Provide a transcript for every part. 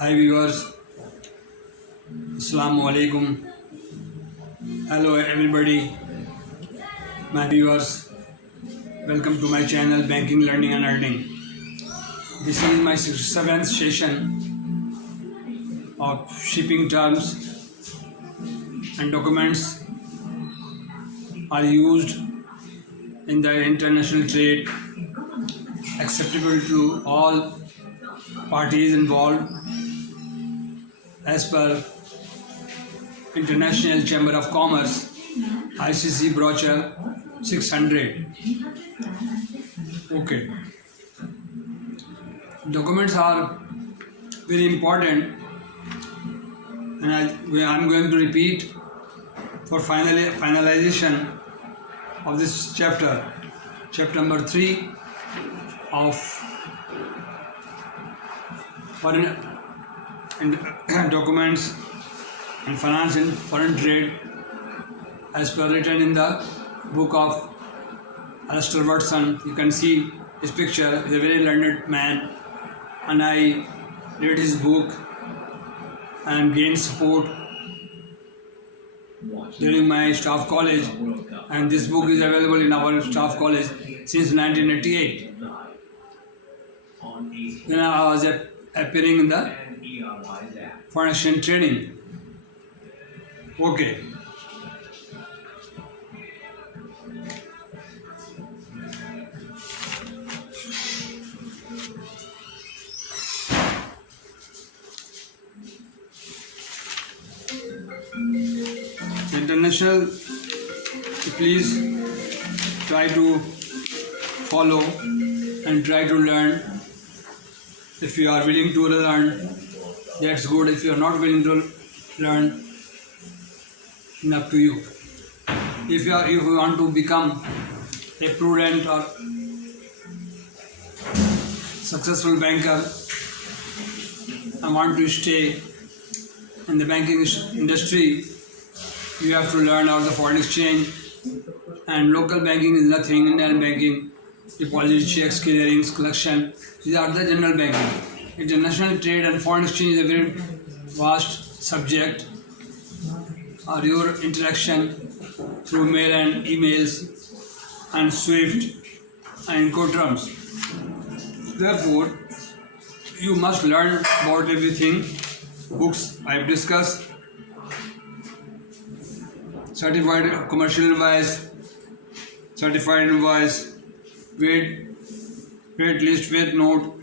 Hi viewers, Assalamu alaikum. Hello everybody, my viewers. Welcome to my channel Banking, Learning and Earning. This is my seventh session of shipping terms and documents are used in the international trade acceptable to all parties involved as per International Chamber of Commerce ICC brochure 600. Okay. Documents are very important and I'm going to repeat for finalization of this chapter number 3 of foreign documents and finance and foreign trade as per written in the book of Alistair Watson. You can see his picture. He's a very learned man and I read his book and gained support during my staff college, and this book is available in our staff college since 1988. Then I was appearing in the foreign exchange trading. Okay. International, please try to follow and try to learn. If you are willing to learn, that's good. If you are not willing to learn, it's up to you. If you want to become a prudent or successful banker and want to stay in the banking industry, you have to learn about the foreign exchange, and local banking is nothing. Indian banking, deposit, checks, clearings, collection, these are the general banking. International trade and foreign exchange is a very vast subject, or your interaction through mail and emails and SWIFT and Incoterms. Therefore, you must learn about everything. Books I have discussed, certified commercial invoice, certified invoice, weight list, weight note,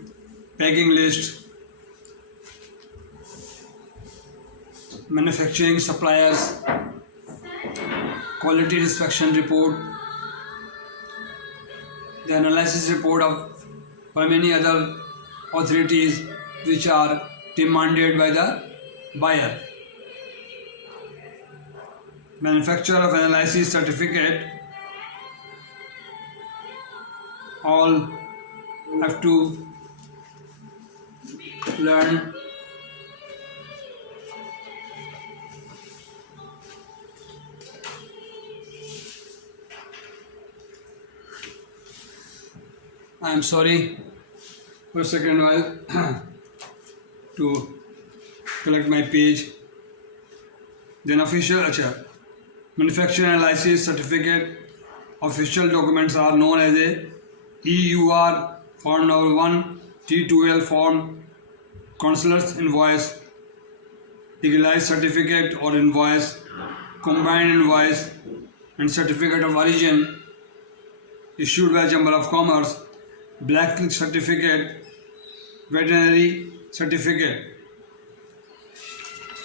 packing list, manufacturing suppliers, quality inspection report, the analysis report of many other authorities which are demanded by the buyer. Manufacturer of analysis certificate, all have to learn. I am sorry for a second while to collect my page. Then official manufacturing analysis certificate. Official documents are known as a EUR form number 1, T2L form, consular's invoice, legalized certificate or invoice, combined invoice, and certificate of origin issued by Chamber of Commerce, black certificate, veterinary certificate.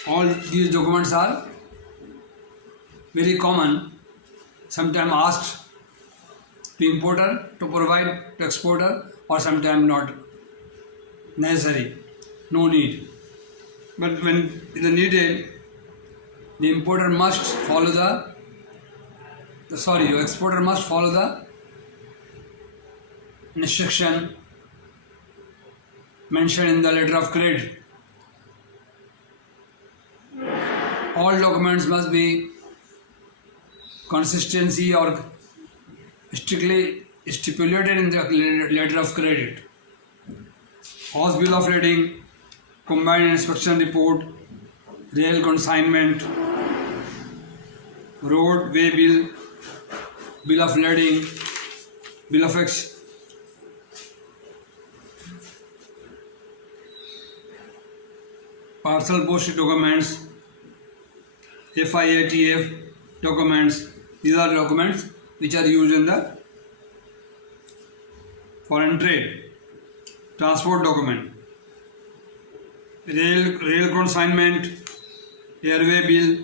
All these documents are very common, sometimes asked to importer to provide to exporter, or sometimes not necessary, no need. But when it is needed, the importer must follow the exporter must follow the instruction mentioned in the letter of credit. All documents must be consistency or strictly stipulated in the letter of credit. House bill of lading, combined inspection report, rail consignment, road way bill, bill of lading, bill of parcel post documents, FIATF documents. These are documents which are used in the foreign trade. Transport document, rail consignment, airway bill,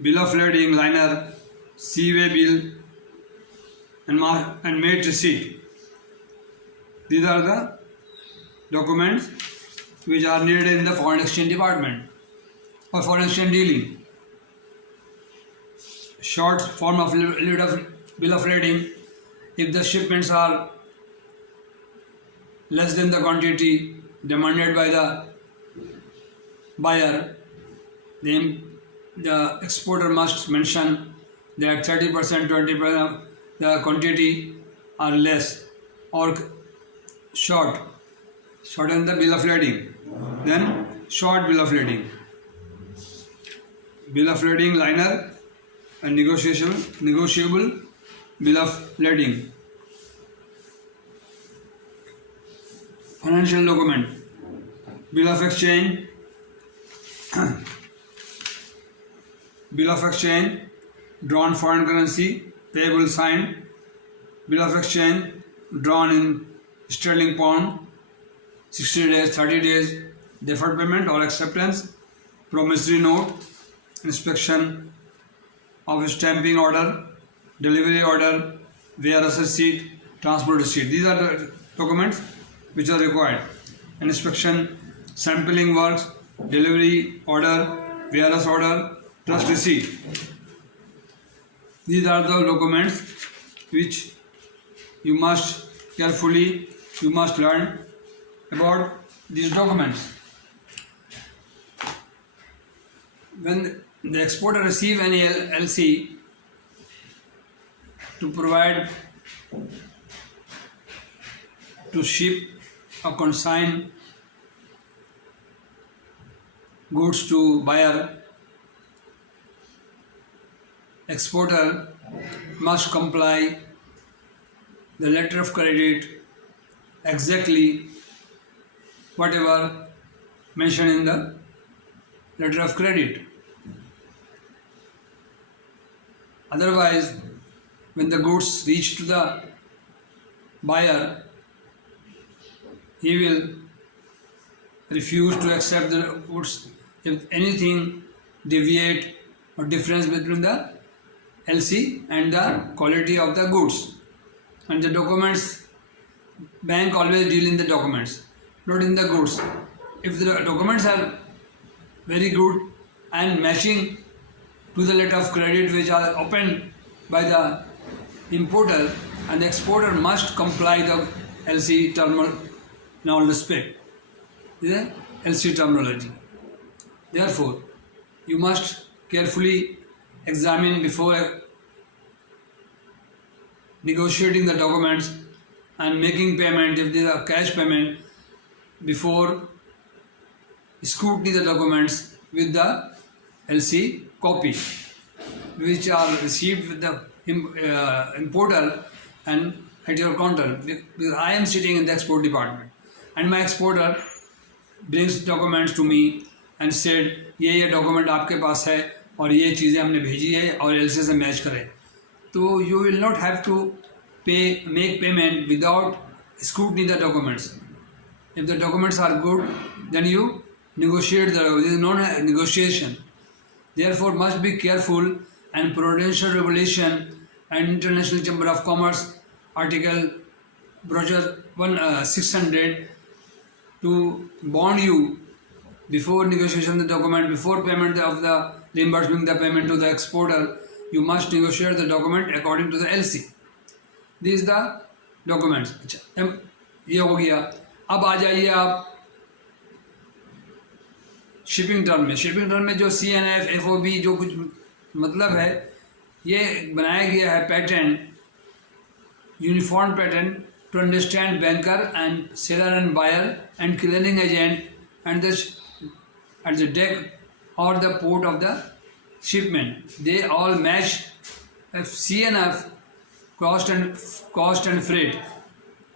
bill of lading, liner, seaway bill, and mate receipt. These are the documents which are needed in the foreign exchange department or foreign exchange dealing. Short form of bill of lading. If the shipments are less than the quantity demanded by the buyer, then the exporter must mention that 30%, 20% of the quantity are less or shorten the bill of lading. Then short bill of lading, liner, and negotiable bill of lading. Financial document, bill of exchange, drawn foreign currency, payable signed, bill of exchange drawn in sterling pound, 60 days, 30 days, deferred payment or acceptance, promissory note, inspection of stamping order, delivery order, warehouse receipt, transport receipt. These are the documents which are required. Inspection, sampling works, delivery order, warehouse order, trust receipt. These are the documents which you must learn about these documents. When the exporter receive any LC to provide to ship or consign goods to buyer, exporter must comply the letter of credit exactly whatever mentioned in the letter of credit. Otherwise, when the goods reach to the buyer, he will refuse to accept the goods if anything deviate or difference between the LC and the quality of the goods. And the documents, bank always deal in the documents, not in the goods. If the documents are very good and matching to the letter of credit which are opened by the importer, and the exporter must comply the LC terminal in all respect. This is LC terminology. Therefore, you must carefully examine before negotiating the documents and making payment, if there are cash payment, before scrutiny the documents with the LC copy which are received with the importer and at your counter. Because I am sitting in the export department and my exporter brings documents to me and said ये document आपके पास है और ये चीज़ें हमने भेजी है और एलसी से मैच करें, तो you will not have to make payment without scrutiny the documents. If the documents are good, then you negotiate. There is no negotiation. Therefore, must be careful, and Prudential Regulation and International Chamber of Commerce Article Brochure 600 to bond you before negotiation of the document, before payment of the reimbursing the payment to the exporter, you must negotiate the document according to the LC. These are the documents. अच्छा, ये हो गया. अब आ जाइए आप shipping term में. Shipping term में जो CNF, FOB जो कुछ मतलब है, ये बनाया गया है pattern, uniform pattern to understand banker and seller and buyer and clearing agent and at the deck or the port of the shipment. They all match CNF cost and freight.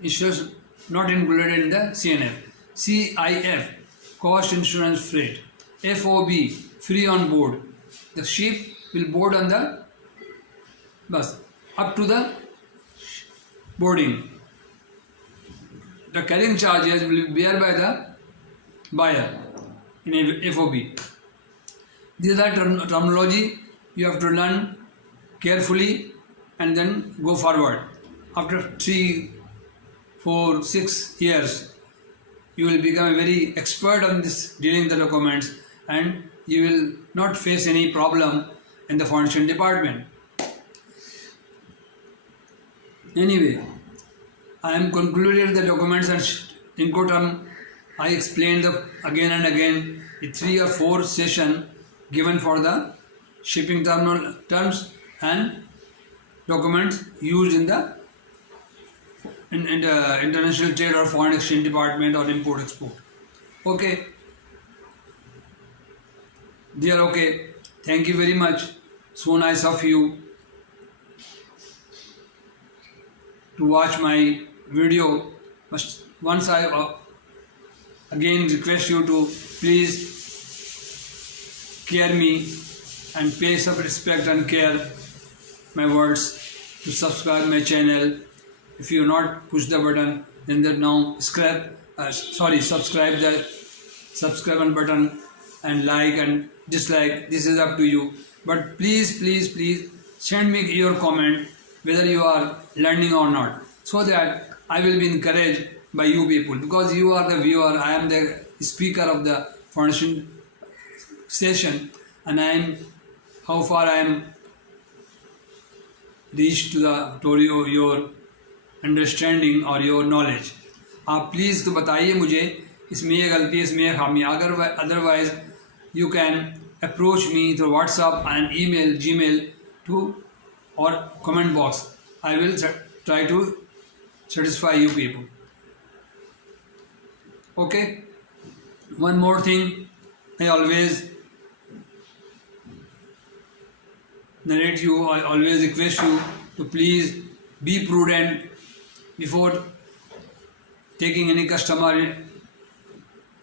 It's just not included in the CNF. CIF cost, insurance, freight. FOB free on board. The ship will board on the bus up to the boarding. The carrying charges will be bear by the buyer in FOB. These are terminology you have to learn carefully and then go forward. After 3, 4, 6 years, you will become a very expert on this dealing the documents, and you will not face any problem in the foreign exchange department. Anyway, I am concluded the documents and Incoterm. I explained again and again the 3 or 4 session given for the shipping terms and documents used in the international trade or foreign exchange department or import export. Okay, dear. Okay, thank you very much. So nice of you to watch my video. But once I again request you to please care me and pay some respect and care my words, to subscribe my channel. If you not push the button, then now subscribe the subscribe button and like and dislike. This is up to you. But please send me your comment whether you are learning or not, so that I will be encouraged by you people, because you are the viewer. I am the speaker of the foundation session, and I am how far I am reached to your understanding और your knowledge. आप please तो बताइए मुझे इसमें ये गलती, इसमें ये खामी. अगर otherwise you can approach me through WhatsApp and email, Gmail too और comment box. I will try to satisfy you people. Okay, one more thing, I always narrate you, I always request you to please be prudent before taking any customer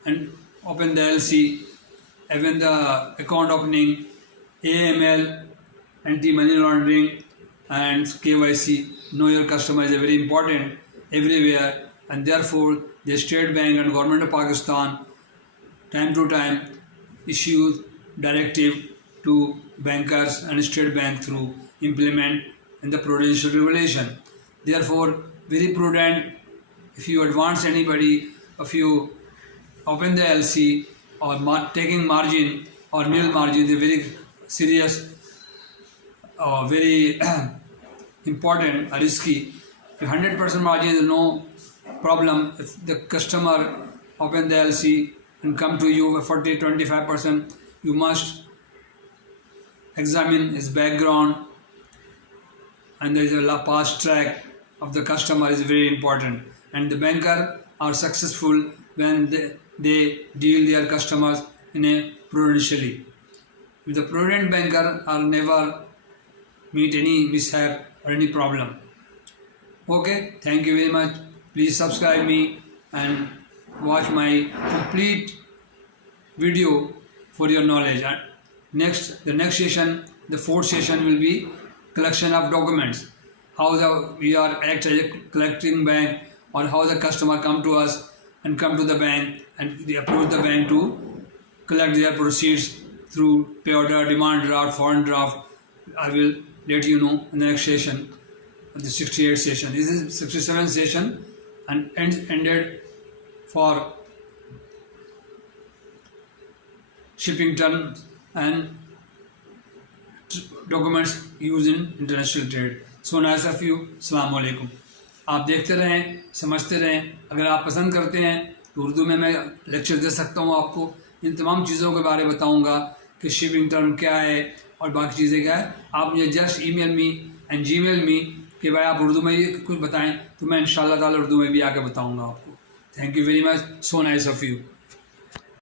and open the LC, even the account opening, AML, anti-money laundering and KYC. Know your customer is very important everywhere, and therefore the State Bank and Government of Pakistan time to time issues directive to bankers and State Bank through implement in the prudential regulation. Therefore, very prudent. If you advance anybody, if you open the LC or taking margin or nil margin, is very serious or very important or risky. If 100% margin is no problem. If the customer open the LC and come to you with 40-25%, you must examine his background, and there is a past track of the customer is very important. And the banker are successful when they deal their customers in a prudentially. With the prudent banker are never meet any mishap or any problem. Okay, thank you very much. Please subscribe me and watch my complete video for your knowledge. The next session, the 4th session will be collection of documents. How we are act as a collecting bank, or how the customer come to us and come to the bank and they approach the bank to collect their proceeds through pay order, demand draft, foreign draft. I will let you know in the next session, the 68th session. This is 67th session and ended for shipping terms and documents used in international trade. So nice of you. Assalamu alaikum. आप देखते रहें, समझते रहें. अगर आप पसंद करते हैं तो उर्दू में मैं लेक्चर दे सकता हूँ आपको. इन तमाम चीज़ों के बारे में बताऊँगा कि शिपिंग टर्म क्या है और बाकी चीज़ें क्या है. आप मुझे just email me and Gmail me कि भाई आप उर्दू में ये कुछ बताएं, तो मैं इंशाल्लाह ताला उर्दू में भी आके बताऊँगा आपको. Thank you very much. So nice of you.